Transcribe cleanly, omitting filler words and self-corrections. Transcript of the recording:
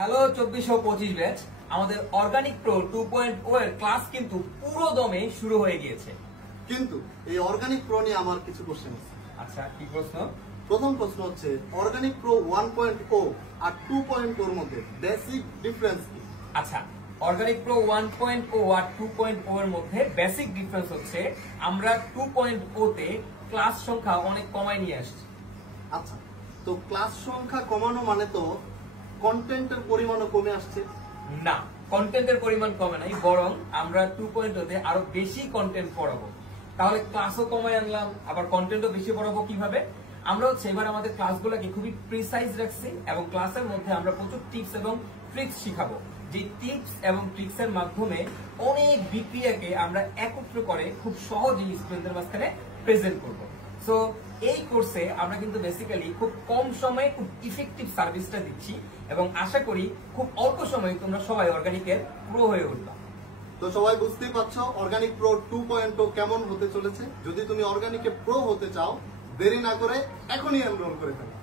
Hello 2425 batch. আমাদের organic pro 2.0 এর class কিন্তু পুরো দমে শুরু হয়ে গিয়েছে। কিন্তু এই অর্গানিক প্রো নিয়ে আমার কিছু কোশ্চেন আছে। আচ্ছা, কি প্রশ্ন? প্রথম প্রশ্ন হচ্ছে অর্গানিক প্রো 1.0 আর 2.0 এর মধ্যে বেসিক ডিফারেন্স কি? আচ্ছা, অর্গানিক প্রো 1.0 আর 2.0 এর মধ্যে বেসিক ডিফারেন্স হচ্ছে আমরা 2.0 তে ক্লাস সংখ্যা অনেক কমায় নিয়ে আসছি। আচ্ছা, তো ক্লাস সংখ্যা কমানো মানে তো কন্টেন্টের পরিমাণও কমে আসছে? না, কন্টেন্টের পরিমাণ কমে নাই, বরং আমরা 2.0 তে আরো বেশি কন্টেন্ট পড়াবো। তাহলে ক্লাসও কমায় আনলাম, আবার কন্টেন্টও বেশি পড়াবো। কিভাবে? আমরা হচ্ছে এবার আমাদের ক্লাসগুলোকে খুবই প্রিসাইজ রাখছি এবং ক্লাসের মধ্যে আমরা প্রচুর টিপস এবং ট্রিক্স শিখাবো। যে টিপস এবং ট্রিক্স এর মাধ্যমে অনেক বিক্রিয়াকে আমরা একত্র করে খুব সহজেই স্টুডেন্টদের মাঝখানে প্রেজেন্ট করব। সো এই কোর্সে আমরা কিন্তু বেসিক্যালি খুব কম সময়ে খুব ইফেক্টিভ সার্ভিসটা দিচ্ছি এবং আশা করি খুব অল্প সময়ে তোমরা সবাই অর্গানিকের প্রো হয়ে উঠবা। তো সবাই বুঝতেই পারছো অর্গানিক প্রো 2.0 কেমন হতে চলেছে। যদি তুমি অর্গানিকে প্রো হতে চাও, দেরি না করে এখনই এনরোল করে ফেলো।